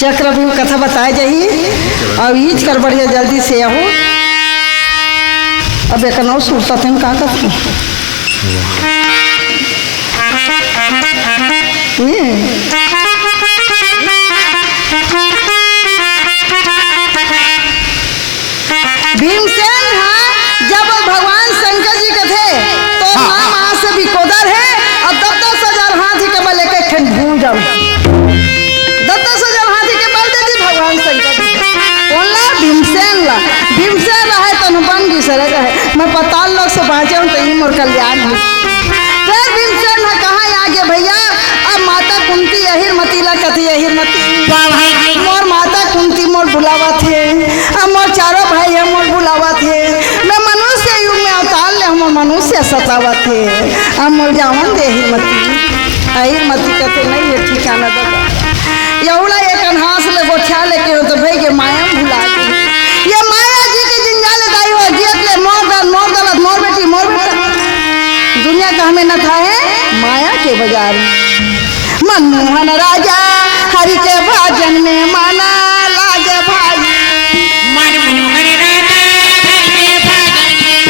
चक्रव्यूह कथा बताए जाइए और ईज कर बढ़िया जल्दी से आओ। अब एक नौ सुरता थे कहाँ का भीमसेन जब भगवान शंकर जी के थे तो माँ वहां से भी कोदर है और 10,000 हाथी के बल एक भूजल 10,000 हाथी के बल दे दी भगवान शंकर जी बोला भीमसेन रहे तो बन गई सर मैं पताल लोग से बाँचे हूँ तो ही मोर कल्याण है। फिर भीमसेन कहाँ आगे भैया अब माता कुंती यही मतीला कथी यही मती मोर माता कुंती मोर बुलावा थे अब मोर चारों भाई है मोर बुलावा थे मैं मनुष्य युग में अवतार ले हम मनुष्य सतावा थे अब मोर जावन दे हिर मती कहते नहीं है ठिकाना दादा यौला एक हाथ ले गोठिया लेके हो तो भाई के माया भुला के ये माया जी के जिंजाले दाई हो जियत ले मोर दौलत मोर बेटी मोर बेटा दुनिया का हमें न था है माया के बाजार में मनमोहन राजा हरि के भजन में माना लागे भाई मनमोहन राजा हरि के भजन में माना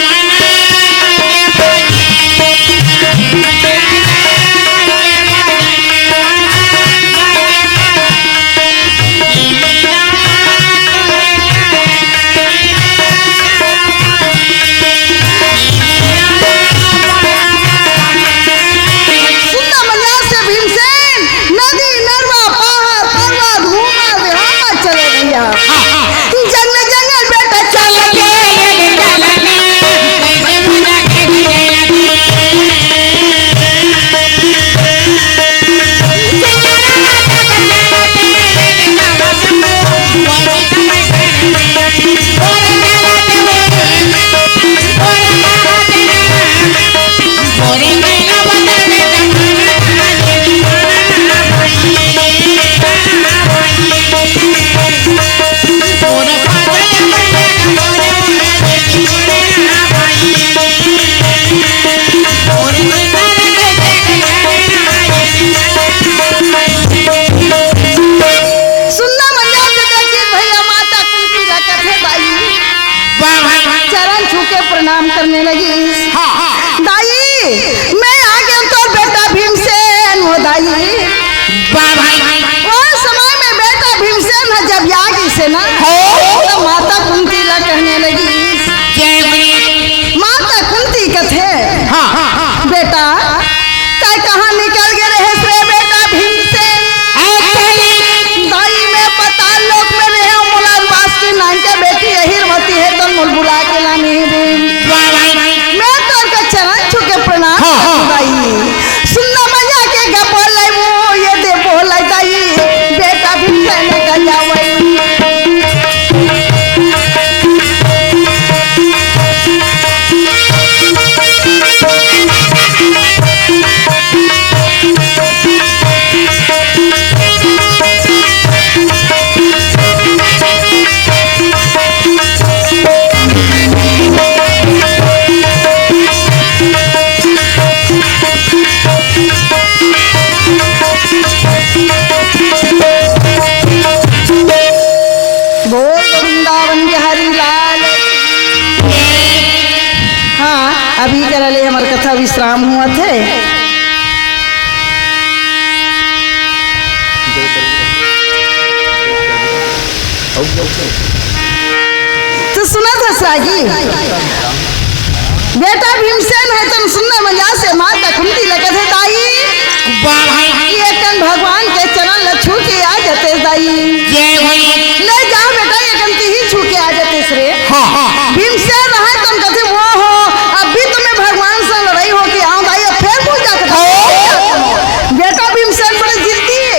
प्रणाम करने लगी दाई मैं आ गया तो बेटा भीमसेन हो दाई और समय में बेटा भीमसेन है जब यागी से ना तो माता कुंती ला कहने लगी माता कुंती कथे बेटा तय कहाँ निकल गए रहे से बेटा भीमसेन दाई में पता लोक में रहे मुलार बास की नाम के बेटी यही रहती है तो मुल बुला के लानी मैं तो उनका चरण छुके प्रणाम दाई सुनना मजा के गपोल वो ये दे बोल दाई बेटा भीमसेन का जावई अभी करले हमार कथा विश्राम हुआ थे तो सुना था सागी बेटा भीमसेन है तुम सुनने मजा से माता कुंती लगे थे दाई ये कन भगवान के चरण लछू के आ जाते दाई ले जा बेटा ये कंती ही छू के आ जाते श्रे भीमसेन है तुम कहते वो हो अभी तुम्हें भगवान से लड़ाई हो के आओ दाई फिर पूछ जाते बेटा भीमसेन बड़े जिद्दी है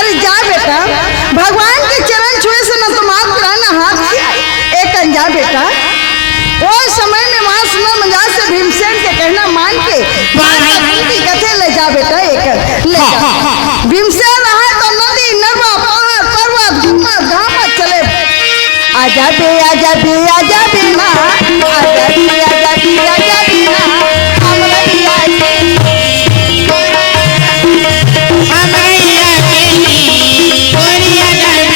अरे जा बेटा भगवान के चरण छुए से न तुम हाथ गिराना हाथ एक जा बेटा वो समय में वहां सुना मजा से भीमसेन के कहना मान के कथे ले जा बेटा एक ले जा भीमसेन रहा तो नदी नरवा पहाड़ पर्वत घूमा घामा चले आजा बे माँ आजा बे माँ आजा बे माँ हमरैया के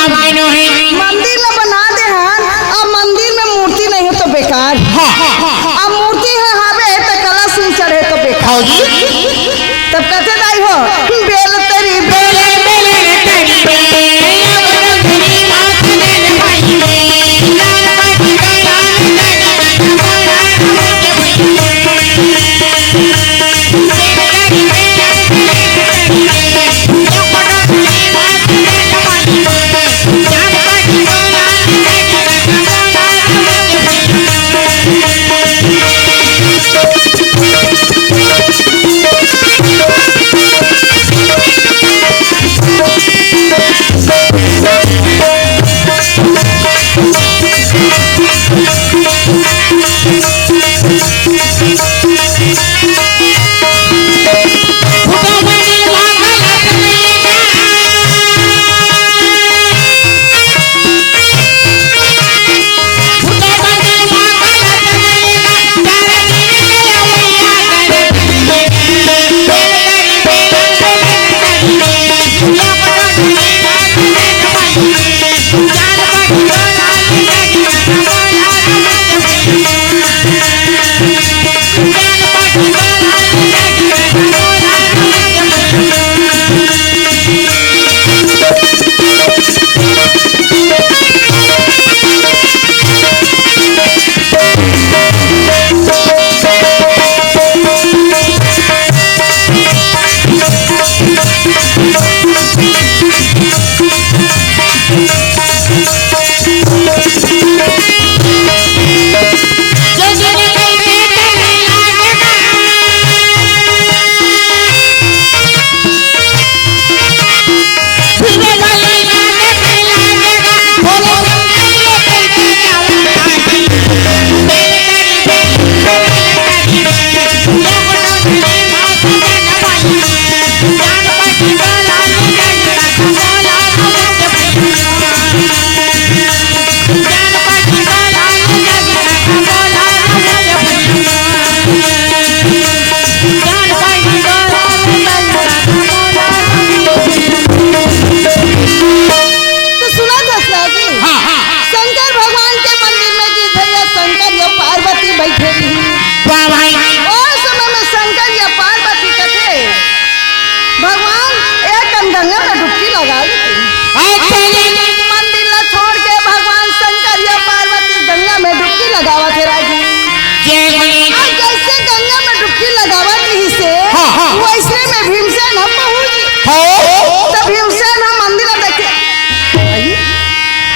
बाप के नो है मंदिर में बना दे हन अब मंदिर में मूर्ति नहीं हो तो बेकार अब मूर्ति है हावे तो कलश नहीं चढ़े तो बेकार तब कहते दाई हो बेल तेरी बेल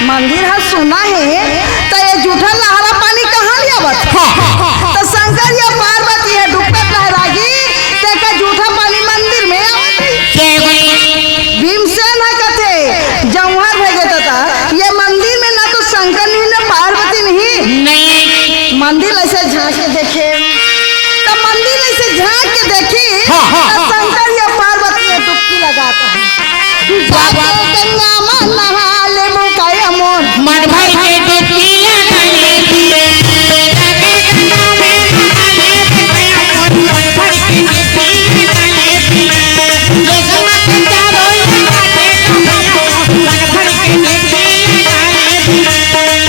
मंदिर है सुना है तो ये जूठा लहरा पानी कहाँ लियावत तो शंकर या पार्वती है डुबत लहरागी ते का जूठा पानी मंदिर में आवत भीमसेन है कथे जौहर भेजे था ये मंदिर में ना तो शंकर नहीं ना पार्वती नहीं मंदिर ऐसे झांक के देखे तो मंदिर ऐसे झांक के देखी तो शंकर या पार्वती है डुबकी लगाता है जाके गंगा में नहा ले मुकाया मोर मन भर के डुबकियां डाले जाके गंगा में नहा ले मुकाया मोर मन भर के डुबकियां डाले ये समझ चारो ये बातें कमाया मन भर के डुबकियां डाले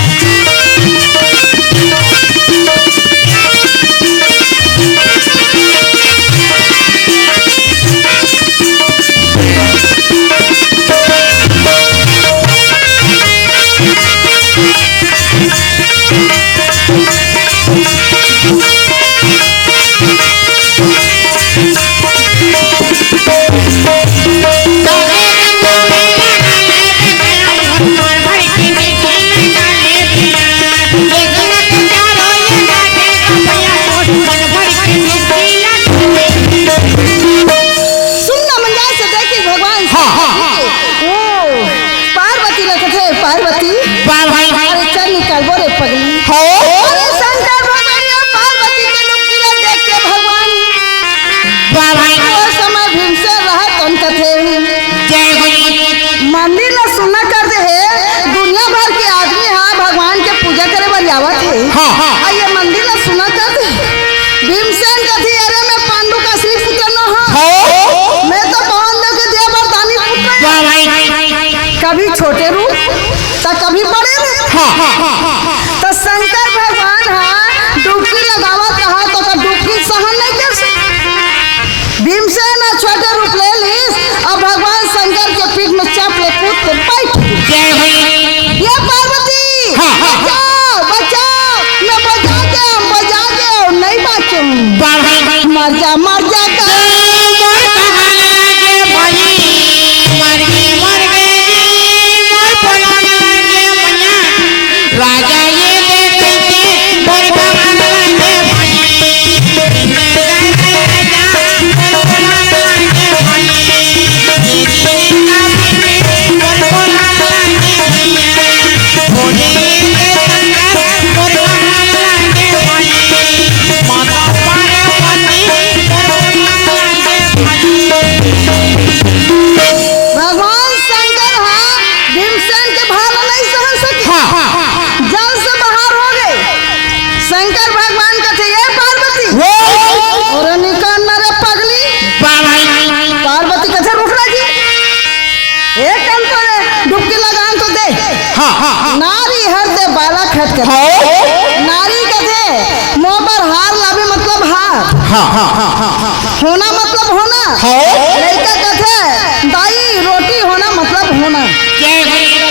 तो कभी पड़े तो शंकर भगवान डुबकी लगावत रहा तो डुबकी सहन नहीं कर सकते। भीमसेन छोटे रूप ले लीस और भगवान शंकर के पीठ में चाप ले कूद के बैठ ये पार्वती बचाओ बचाओ मैं बजा के नहीं बाचूं मर जा राजा ये शंकर भगवान का थे ये पार्वती और निकाल न रे पगली पार्वती कथे रुकना जी एक काम तो डुबकी लगान तो दे नारी हर दे बाला खट के नारी कथे मुंह पर हार लावे मतलब हार होना मतलब होना लड़का कथे दाई रोटी होना मतलब होना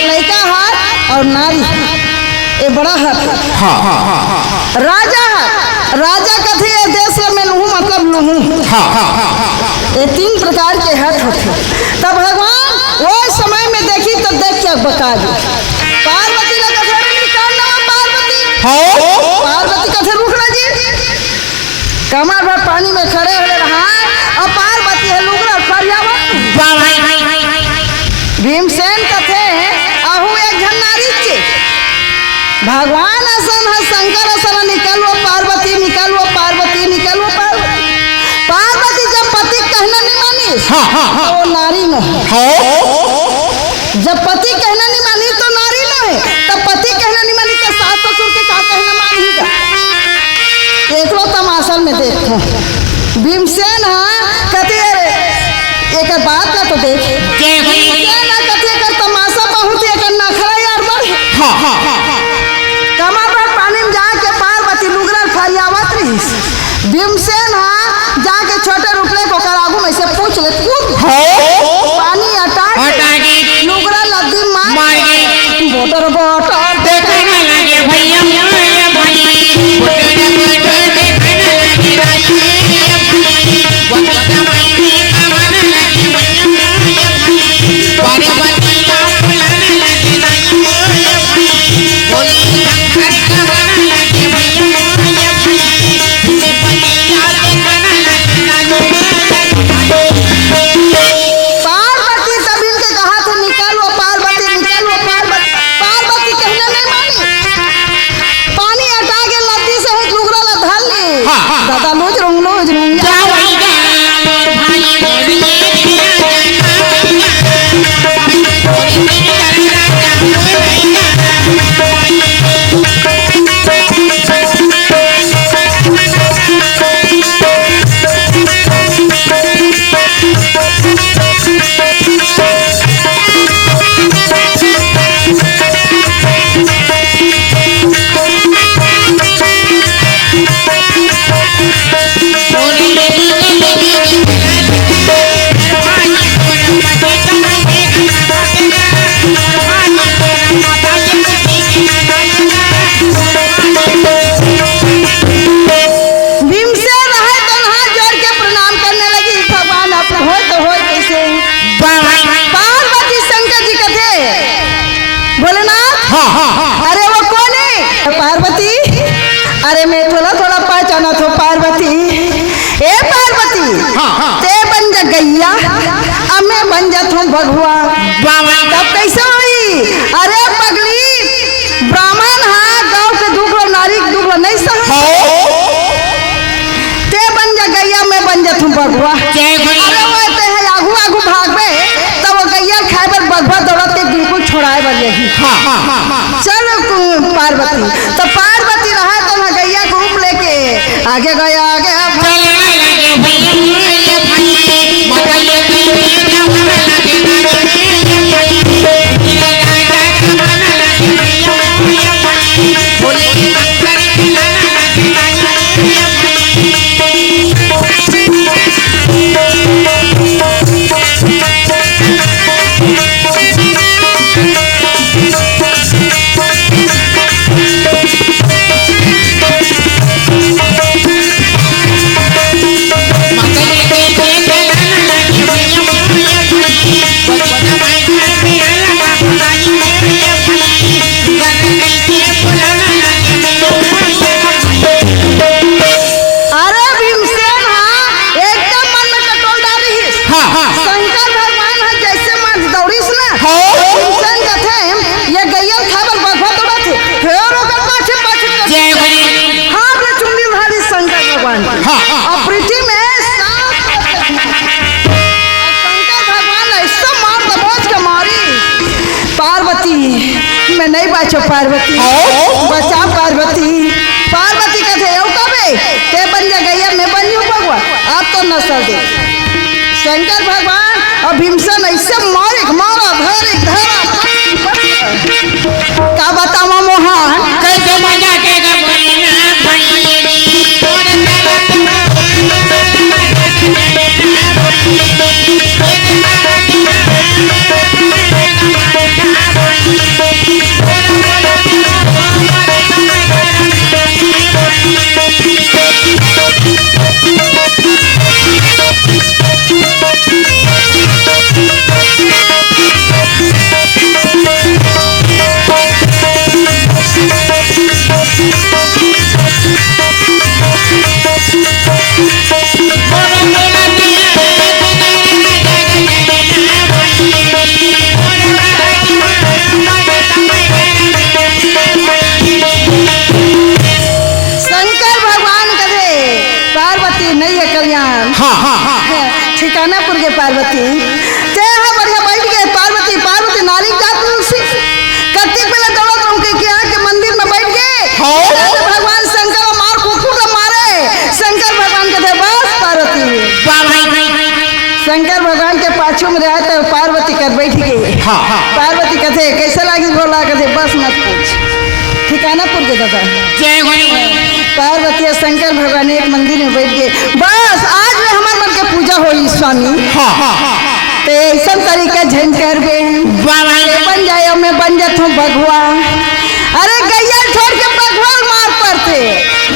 लड़का हार और नारी ये बड़ा हाथ राजा राजा कथे ये देश में लूहू मतलब लूहू ये 3 प्रकार के हाथ होते। तब भगवान वो समय में देखी तो देख के बता दी पार्वती ने कथे निकालना पार्वती कथे रुकना जी कमर भर पानी में खड़े हुए रहा और पार्वती है लुगड़ा फरियावा भीमसेन कथे आहू एक झन्नारी चे भगवान असन है शंकर असन निकलो पार्वती निकलो पार्वती निकलो पार्वती पार्वती जब पति कहना नहीं मानी तो वो नारी न जब पति कहना नहीं मानी तो नारी न है तब पति कहना नहीं मानी तो सास ससुर के का कहना मानेगा। एक लो तमाशा में देखो भीमसेन कहते एक बात का तो देख भीमसेन कहते कर तमाशा बहुत एक नखरा यार बढ़ कमर पर पानी में जाके पार्वती लुगरल फरियावत रही भीमसेन जाके छोटे रुपले को करागू में से पूछ ले पानी हटा लुगरल लद्दी मार बोटर बोटर देखने लगे भैया दादा लोज रहूं अरे वो कौन है पार्वती अरे मैं थोड़ा थोड़ा पहचाना तो पार्वती ए पार्वती ते बन जा गैया अब मैं बन जा तू भगवा तब कैसे हुई अरे पगली ब्राह्मण गांव के दुगलो नारी के दुगलो नहीं सह ते बन जा गैया मैं बन जा तू भगवा अरे वो ते है आगू आगू भागबे तब वो गैया खाए पर भगवा दौड़त के बिल्कुल छोड़ाए बन यही चलो पार्वती तो पार्वती रहा तो ना गैया को रूप लेके आगे गया आगे मैं नहीं बाचो पार्वती बचा पार्वती पार्वती का थे कबे ते बन जा गैया मैं बन हूँ भगवान आप तो नसल दे शंकर भगवान और भीमसेन ऐसे मारा धरा का बतावा मोहन कैसे मजा के ठिकानापुर के पार्वती ते हा बढ़िया बैठ गए पार्वती नारी जात तुलसी कत्ती पहले दौड़त उनके के यहाँ के मंदिर में बैठ गए भगवान शंकर मार कुकुर मारे शंकर भगवान के बस पार्वती शंकर भगवान के पाछू में रहा तो पार्वती कर बैठ गई पार्वती कहते कैसे लागी बोला कहते बस मत पूछ ठिकानापुर के दादा पार्वती और शंकर भगवान एक मंदिर में बैठ गए बस आज में हमारे मन के पूजा होई स्वामी तो ऐसा तरीका झन कर बन जाए मैं बन जाता हूँ भगवान अरे गैया छोड़ के भगवान मार पड़ते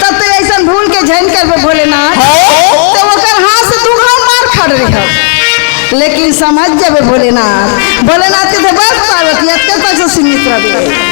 तब तो ऐसा भूल के झन कर भोलेनाथ तो ओकर हाथ से दूघा मार खड़ रहे लेकिन समझ जाबे भोलेनाथ के बस पार्वती तक से सीमित रहे